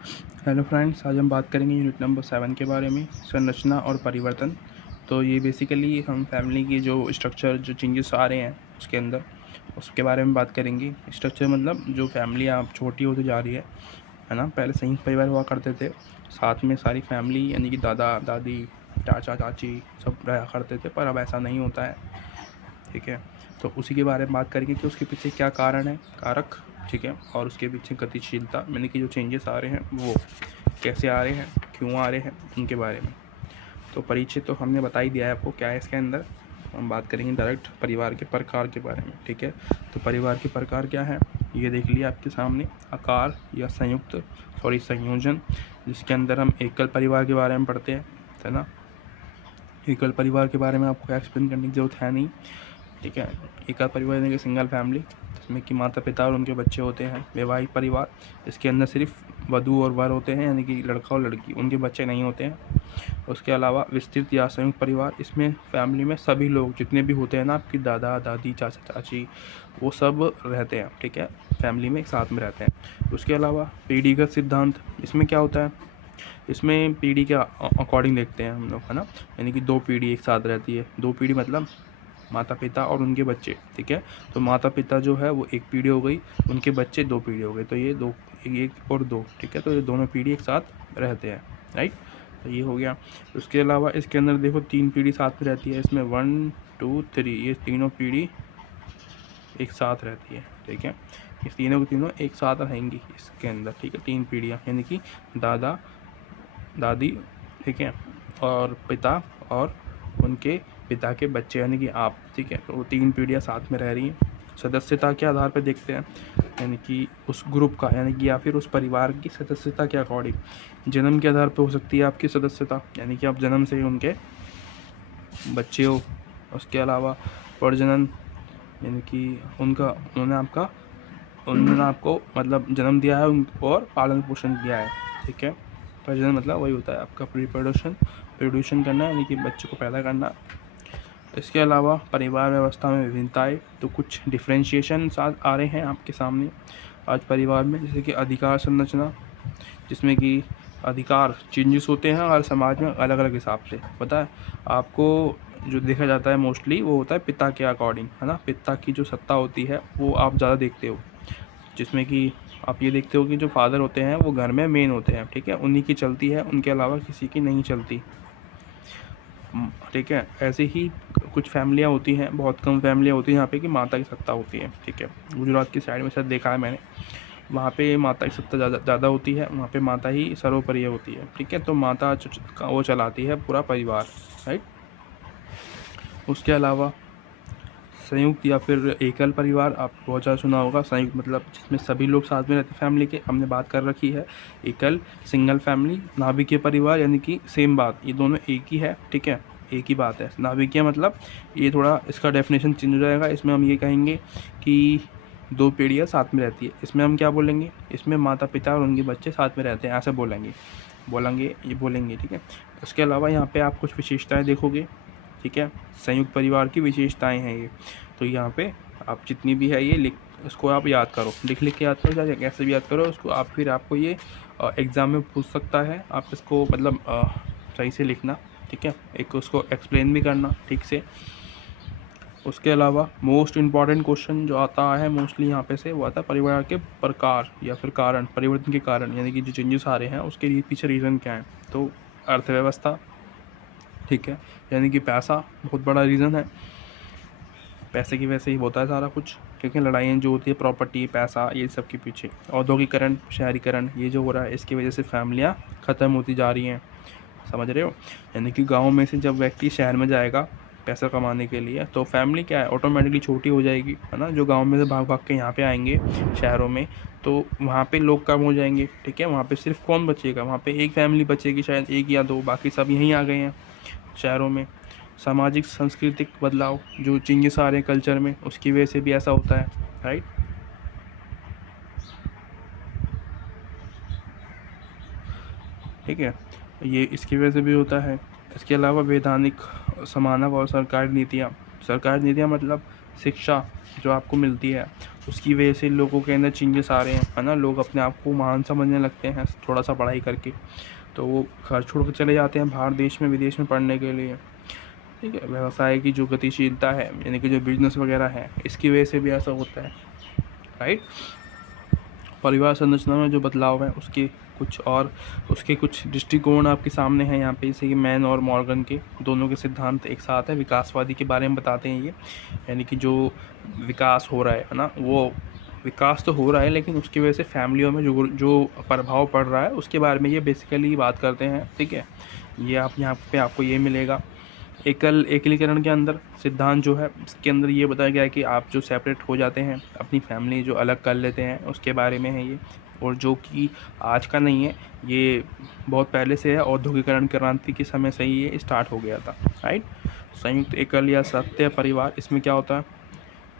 Hello friends, आज हम बात करेंगे यूनिट नंबर 7 के बारे में, संरचना और परिवर्तन। तो ये बेसिकली हम फैमिली की जो स्ट्रक्चर, जो चेंजेस आ रहे हैं उसके अंदर, उसके बारे में बात करेंगे। स्ट्रक्चर मतलब जो फैमिली आप छोटी होती जा रही है ना। पहले संयुक्त परिवार हुआ करते थे, साथ में सारी फैमिली यानी कि दादा दादी, चाचा चाची सब रहा करते थे, पर अब ऐसा नहीं होता है। ठीक है, तो उसी के बारे में बात करेंगे कि उसके पीछे क्या कारण है, कारक। ठीक है, और उसके पीछे गतिशीलता यानी कि जो चेंजेस आ रहे हैं वो कैसे आ रहे हैं, क्यों आ रहे हैं, उनके बारे में। तो परिचय तो हमने बता ही दिया है आपको क्या है इसके अंदर। हम बात करेंगे डायरेक्ट परिवार के प्रकार के बारे में। ठीक है, तो परिवार के प्रकार क्या है ये देख लिया आपके सामने। आकार या संयोजन, जिसके अंदर हम एकल परिवार के बारे में पढ़ते हैं, है ना। एकल परिवार के बारे में आपको एक्सप्लेन करने की जरूरत है नहीं। ठीक है, एकल परिवार यानी कि सिंगल फैमिली, जिसमें कि माता पिता और उनके बच्चे होते हैं। वैवाहिक परिवार, इसके अंदर सिर्फ वधू और वर होते हैं, यानी कि लड़का और लड़की, उनके बच्चे नहीं होते हैं। उसके अलावा विस्तृत या संयुक्त परिवार, इसमें फैमिली में सभी लोग जितने भी होते हैं ना, आपकी दादा दादी चाचा चाची, वो सब रहते हैं। ठीक है, फैमिली में एक साथ में रहते हैं। उसके अलावा पीढ़ीगत सिद्धांत, इसमें क्या होता है, इसमें पीढ़ी के अकॉर्डिंग देखते हैं हम लोग, है ना। यानी कि 2 पीढ़ी एक साथ रहती है। 2 पीढ़ी मतलब माता पिता और उनके बच्चे। ठीक है, तो माता पिता जो है वो एक पीढ़ी हो गई, उनके बच्चे 2 पीढ़ी हो गए, तो ये 2, 1 और 2। ठीक है, तो ये दोनों पीढ़ी एक साथ रहते हैं, राइट। तो ये हो गया। उसके अलावा इसके अंदर देखो 3 पीढ़ी साथ में रहती है, इसमें 1 2 3, ये तीनों पीढ़ी एक साथ रहती है। ठीक है, ये तीनों की तीनों एक साथ रहेंगी इसके अंदर। ठीक है, 3 पीढ़ियाँ यानी कि दादा दादी, ठीक है, और पिता और उनके पिता के बच्चे यानी कि आप। ठीक है, तो वो 3 पीढ़ियाँ साथ में रह रही हैं। सदस्यता के आधार पर देखते हैं, यानी कि उस ग्रुप का, यानी कि या फिर उस परिवार की सदस्यता के अकॉर्डिंग। जन्म के आधार पर हो सकती है आपकी सदस्यता, यानी कि आप जन्म से ही उनके बच्चे हो। उसके अलावा प्रजनन, यानी कि उन्होंने आपको मतलब जन्म दिया है और पालन पोषण किया है। ठीक है, प्रजनन मतलब वही होता है आपका प्रोड्यूशन करना, यानी कि बच्चे को पैदा करना। इसके अलावा परिवार व्यवस्था में विभिन्नताएं, तो कुछ डिफ्रेंशिएशन आ रहे हैं आपके सामने आज परिवार में। जैसे कि अधिकार संरचना, जिसमें कि अधिकार चेंजेस होते हैं हर समाज में अलग अलग हिसाब से। पता है आपको, जो देखा जाता है मोस्टली वो होता है पिता के अकॉर्डिंग, है ना। पिता की जो सत्ता होती है वो आप ज़्यादा देखते हो, जिसमें कि आप ये देखते हो कि जो फादर होते हैं वो घर में मेन होते हैं। ठीक है, उन्हीं की चलती है, उनके अलावा किसी की नहीं चलती। ठीक है, ऐसे ही कुछ फैमिलियाँ होती हैं, बहुत कम फैमिलियाँ होती हैं यहाँ पे कि माता की सत्ता होती है। ठीक है, गुजरात की साइड में शायद देखा है मैंने, वहाँ पे माता की सत्ता ज़्यादा होती है, वहाँ पे माता ही सर्वोपरि होती है। ठीक है, तो माता वो चलाती है पूरा परिवार, राइट। उसके अलावा संयुक्त या फिर एकल परिवार, आप बहुत ज़्यादा सुना होगा। संयुक्त मतलब जिसमें सभी लोग साथ में रहते हैं फैमिली के, हमने बात कर रखी है। एकल सिंगल फैमिली, नाभिकीय परिवार यानी कि सेम बात, ये दोनों एक ही है। ठीक है, एक ही बात है। नाभिकीय मतलब ये थोड़ा इसका डेफिनेशन चेंज हो जाएगा। इसमें हम ये कहेंगे कि 2 पीढ़ियाँ साथ में रहती है। इसमें हम क्या बोलेंगे, इसमें माता पिता और उनके बच्चे साथ में रहते हैं, ऐसा बोलेंगे। ठीक है, उसके अलावा यहाँ पर आप कुछ विशेषताएँ देखोगे। ठीक है, संयुक्त परिवार की विशेषताएं हैं ये। तो यहाँ पे आप जितनी भी है ये इसको आप याद करो, लिख के याद करो, चाहे कैसे भी याद करो उसको आप। फिर आपको ये एग्ज़ाम में पूछ सकता है, आप इसको मतलब सही से लिखना। ठीक है, एक उसको एक्सप्लेन भी करना ठीक से। उसके अलावा मोस्ट इम्पॉर्टेंट क्वेश्चन जो आता है मोस्टली यहाँ पे से, वो आता है परिवार के प्रकार या फिर कारण, परिवर्तन के कारण, यानी कि जो चेंजेस आ रहे हैं उसके पीछे रीज़न क्या है। तो अर्थव्यवस्था, ठीक है, यानी कि पैसा बहुत बड़ा रीज़न है। पैसे की वजह से ही होता है सारा कुछ, क्योंकि लड़ाइयाँ जो होती है प्रॉपर्टी, पैसा, ये सब के पीछे। औद्योगिकरण, शहरीकरण, ये जो हो रहा है इसकी वजह से फैमिलियाँ ख़त्म होती जा रही हैं, समझ रहे हो। यानी कि गांव में से जब व्यक्ति शहर में जाएगा पैसा कमाने के लिए, तो फैमिली क्या है ऑटोमेटिकली छोटी हो जाएगी, है ना। जो गांव में से भाग भाग के यहाँ पे आएंगे शहरों में, तो वहाँ पे लोग कम हो जाएंगे। ठीक है, वहाँ पे सिर्फ कौन बचेगा, वहाँ पे एक फैमिली बचेगी शायद, 1 या 2, बाकी सब यहीं आ गए हैं शहरों में। सामाजिक सांस्कृतिक बदलाव, जो चेंजेस आ रहे हैं कल्चर में, उसकी वजह से भी ऐसा होता है, राइट। ठीक है, ये इसकी वजह से भी होता है। इसके अलावा वैधानिक समानव और सरकारी नीतियाँ मतलब शिक्षा जो आपको मिलती है उसकी वजह से लोगों के अंदर चेंजेस आ रहे हैं, है ना। लोग अपने आप को महान समझने लगते हैं थोड़ा सा पढ़ाई करके, तो वो घर छोड़ कर चले जाते हैं बाहर देश में विदेश में पढ़ने के लिए, ठीक है। व्यवसाय की जो गतिशीलता है, यानी कि जो बिजनेस वगैरह है, इसकी वजह से भी ऐसा होता है, राइट। परिवार संरचना में जो बदलाव है उसके कुछ दृष्टिकोण आपके सामने हैं यहाँ पे, जैसे कि मैन और मॉर्गन के दोनों के सिद्धांत एक साथ है। विकासवादी के बारे में बताते हैं ये, यानी कि जो विकास हो रहा है ना, वो विकास तो हो रहा है लेकिन उसकी वजह से फैमिलियों में जो प्रभाव पड़ रहा है उसके बारे में ये बेसिकली बात करते हैं, ठीक है। ये आप यहाँ पे आपको ये मिलेगा। एकलीकरण के अंदर सिद्धांत जो है इसके अंदर ये बताया गया है कि आप जो सेपरेट हो जाते हैं, अपनी फैमिली जो अलग कर लेते हैं, उसके बारे में है ये। और जो कि आज का नहीं है, ये बहुत पहले से है, औद्योगिकरण क्रांति के समय से ही ये स्टार्ट हो गया था, राइट। संयुक्त एकल या सत्य परिवार, इसमें क्या होता है,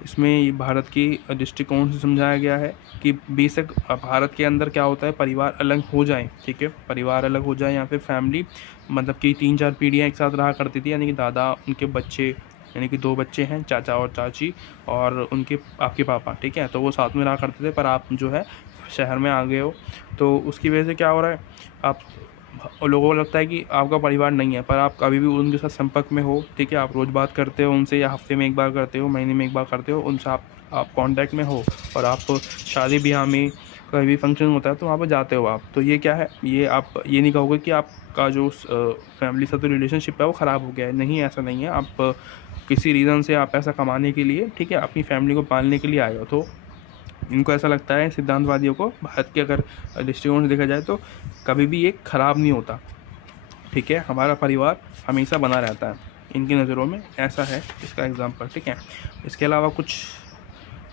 इसमें भारत की दृष्टिकोण से समझाया गया है कि बेशक भारत के अंदर क्या होता है, परिवार अलग हो जाए, ठीक है, परिवार अलग हो जाए या फिर फैमिली मतलब कि 3-4 पीढ़ियाँ एक साथ रहा करती थी, यानी कि दादा, उनके बच्चे, यानी कि 2 बच्चे हैं, चाचा और चाची, और उनके आपके पापा, ठीक है, तो वो साथ में रहा करते थे। पर आप जो है शहर में आ गए हो, तो उसकी वजह से क्या हो रहा है, आप लोगों को लगता है कि आपका परिवार नहीं है, पर आप कभी भी उनके साथ संपर्क में हो, ठीक है, आप रोज़ बात करते हो उनसे, या हफ्ते में एक बार करते हो, महीने में एक बार करते हो उनसे, आप कांटेक्ट में हो, और आप शादी ब्याह में कहीं भी फंक्शन होता है तो वहाँ पर जाते हो आप। तो ये क्या है, ये आप ये नहीं कहोगे कि आपका जो फैमिली से तो रिलेशनशिप है वो ख़राब हो गया है, नहीं, ऐसा नहीं है। आप किसी रीज़न से आप पैसा कमाने के लिए, ठीक है, अपनी फैमिली को पालने के लिए आए हो, तो इनको ऐसा लगता है सिद्धांतवादियों को, भारत के अगर दृष्टिकोण से देखा जाए तो कभी भी ये ख़राब नहीं होता, ठीक है, हमारा परिवार हमेशा बना रहता है, इनकी नज़रों में ऐसा है इसका एग्जाम्पल, ठीक है। इसके अलावा कुछ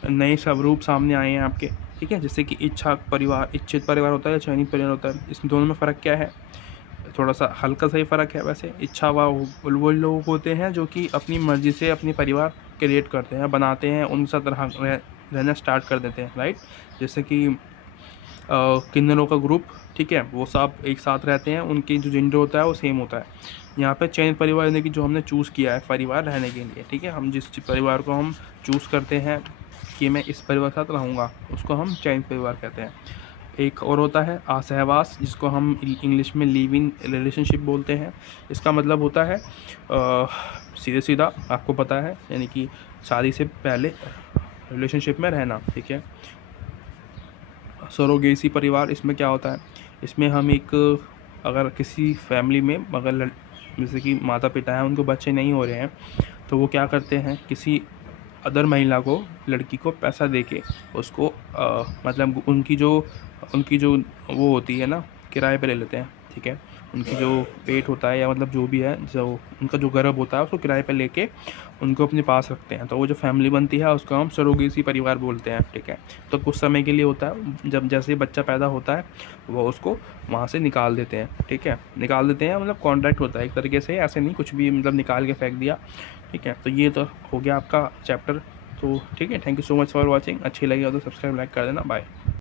नए स्वरूप सामने आए हैं आपके, ठीक है, जैसे कि इच्छित परिवार होता है या चयनित परिवार होता है, इस दोनों में फ़र्क क्या है, थोड़ा सा हल्का सा ही फ़र्क है वैसे। इच्छा वो लोग होते हैं जो कि अपनी मर्ज़ी से अपनी परिवार क्रिएट करते हैं, बनाते हैं, उनके साथ रहना स्टार्ट कर देते हैं, राइट। जैसे कि किन्नरों का ग्रुप, ठीक है, वो सब एक साथ रहते हैं, उनकी जो जेंडर होता है वो सेम होता है। यहाँ पे चयनित परिवार यानी कि जो हमने चूज़ किया है परिवार रहने के लिए, ठीक है, हम जिस परिवार को हम चूज़ करते हैं कि मैं इस परिवार के साथ रहूँगा, उसको हम चयनित परिवार कहते हैं। एक और होता है असहवास, जिसको हम इंग्लिश में लिव इन रिलेशनशिप बोलते हैं। इसका मतलब होता है सीधे सीधा आपको पता है, यानी कि शादी से पहले रिलेशनशिप में रहना, ठीक है। सरोगेसी परिवार, इसमें क्या होता है, इसमें हम अगर किसी फैमिली में अगर जैसे कि माता पिता हैं, उनको बच्चे नहीं हो रहे हैं, तो वो क्या करते हैं, किसी अदर महिला को, लड़की को पैसा देके उसको मतलब उनकी जो वो होती है ना, किराए पे ले लेते हैं, ठीक है। उनकी जो पेट होता है या मतलब जो भी है, जो उनका जो गर्भ होता है उसको किराए पे लेके उनको अपने पास रखते हैं, तो वो जो फैमिली बनती है उसको हम सरोगेसी परिवार बोलते हैं, ठीक है। तो कुछ समय के लिए होता है, जब जैसे बच्चा पैदा होता है वो उसको वहाँ से निकाल देते हैं, ठीक है, निकाल देते हैं, मतलब कॉन्ट्रैक्ट होता है एक तरीके से, ऐसे नहीं कुछ भी मतलब निकाल के फेंक दिया, ठीक है। तो ये तो हो गया आपका चैप्टर, तो ठीक है, thank you so much for watching. अच्छी लगी हो तो सब्सक्राइब लाइक कर देना, बाय।